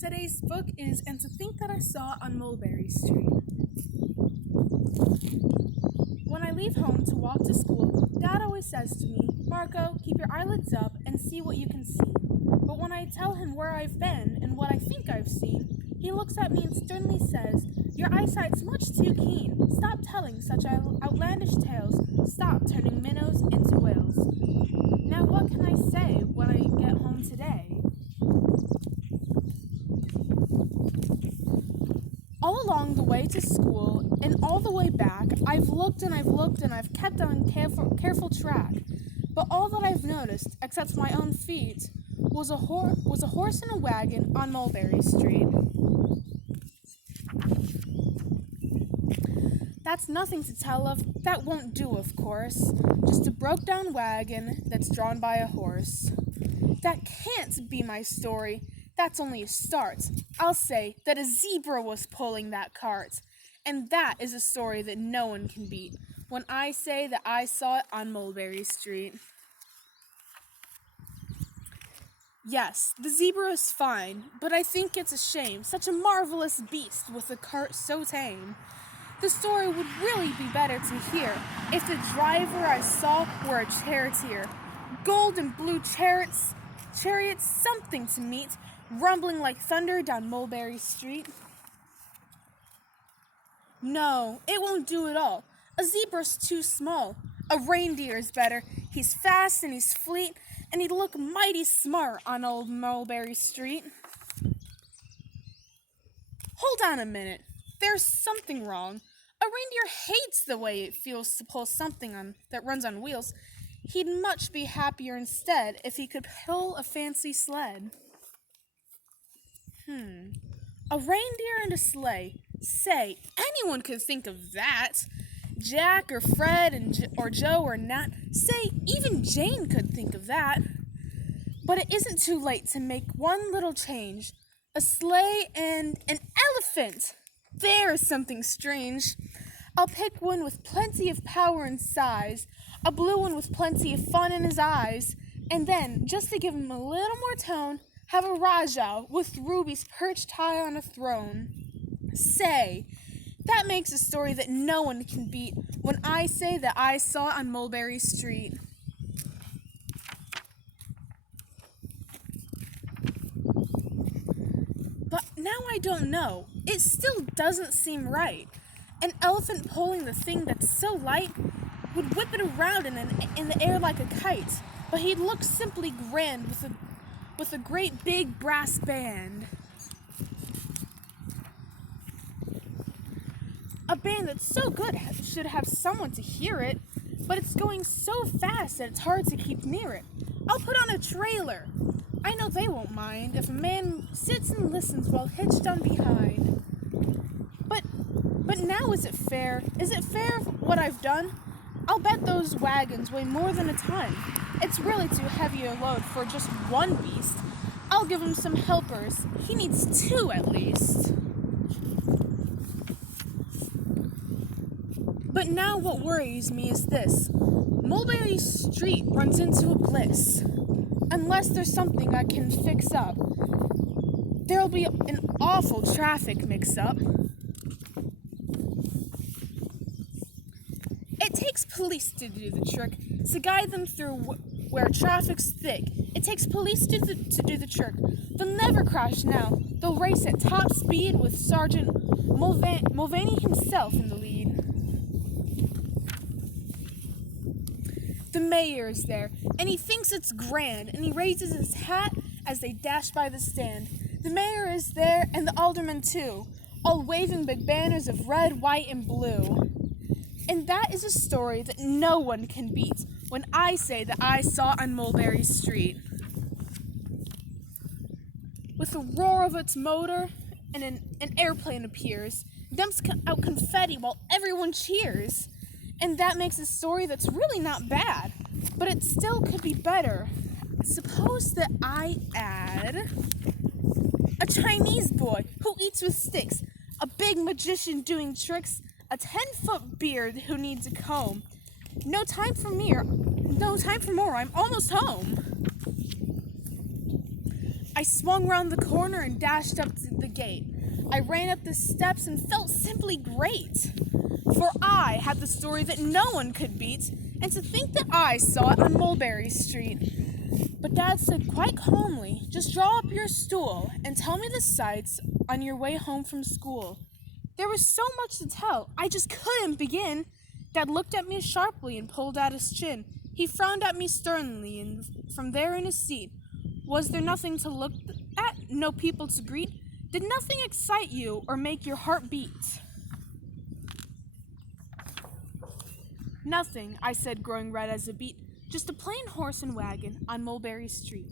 Today's book is And to Think That I Saw on Mulberry Street. When I leave home to walk to school, Dad always says to me, "Marco, keep your eyelids up and see what you can see." But when I tell him where I've been and what I think I've seen, he looks at me and sternly says, "Your eyesight's much too keen. Stop telling such outlandish tales. Stop turning minnows into whales." Now what can I say when I get home today? All along the way to school and all the way back, I've looked and I've kept on careful track. But all that I've noticed, except my own feet, was a horse and a wagon on Mulberry Street. That's nothing to tell of. That won't do, of course. Just a broke-down wagon that's drawn by a horse. That can't be my story. That's only a start. I'll say that a zebra was pulling that cart. And that is a story that no one can beat when I say that I saw it on Mulberry Street. Yes, the zebra is fine, but I think it's a shame. Such a marvelous beast with a cart so tame. The story would really be better to hear if the driver I saw were a charioteer. Gold and blue chariots, something to meet, rumbling like thunder down Mulberry Street. No, it won't do at all. A zebra's too small. A reindeer is better. He's fast and he's fleet, and he'd look mighty smart on old Mulberry Street. Hold on a minute. There's something wrong. A reindeer hates the way it feels to pull something that runs on wheels. He'd much be happier instead if he could pull a fancy sled. A reindeer and a sleigh. Say, anyone could think of that. Jack or Fred or Joe or Nat. Say, even Jane could think of that. But it isn't too late to make one little change. A sleigh and an elephant. There's something strange. I'll pick one with plenty of power and size, a blue one with plenty of fun in his eyes, and then, just to give him a little more tone, have a Rajah with rubies perched high on a throne. Say, that makes a story that no one can beat when I say that I saw it on Mulberry Street. But now I don't know. It still doesn't seem right. An elephant pulling the thing that's so light would whip it around in the air like a kite, but he'd look simply grand with a great big brass band. A band that's so good should have someone to hear it, but it's going so fast that it's hard to keep near it. I'll put on a trailer. I know they won't mind if a man sits and listens while hitched on behind. But now is it fair? Is it fair what I've done? I'll bet those wagons weigh more than a ton. It's really too heavy a load for just one beast. I'll give him some helpers. He needs two at least. But now what worries me is this. Mulberry Street runs into a bliss. Unless there's something I can fix up, there'll be an awful traffic mix-up. It takes police to do the trick, to guide them through where traffic's thick. It takes police to do the trick. They'll never crash now. They'll race at top speed with Sergeant Mulvaney himself in the lead. The mayor is there, and he thinks it's grand, and he raises his hat as they dash by the stand. The mayor is there, and the aldermen too, all waving big banners of red, white, and blue. And that is a story that no one can beat when I say that I saw on Mulberry Street. With the roar of its motor, and an airplane appears, dumps out confetti while everyone cheers. And that makes a story that's really not bad, but it still could be better. Suppose that I add a Chinese boy who eats with sticks, a big magician doing tricks, a 10-foot beard who needs a comb. No time for more, I'm almost home. I swung round the corner and dashed up to the gate. I ran up the steps and felt simply great. For I had the story that no one could beat, and to think that I saw it on Mulberry Street. But Dad said quite calmly, "Just draw up your stool and tell me the sights on your way home from school." There was so much to tell, I just couldn't begin. Dad looked at me sharply and pulled out his chin. He frowned at me sternly, and from there in his seat, was there nothing to look at, no people to greet? Did nothing excite you or make your heart beat? "Nothing," I said, growing red as a beet. "Just a plain horse and wagon on Mulberry Street."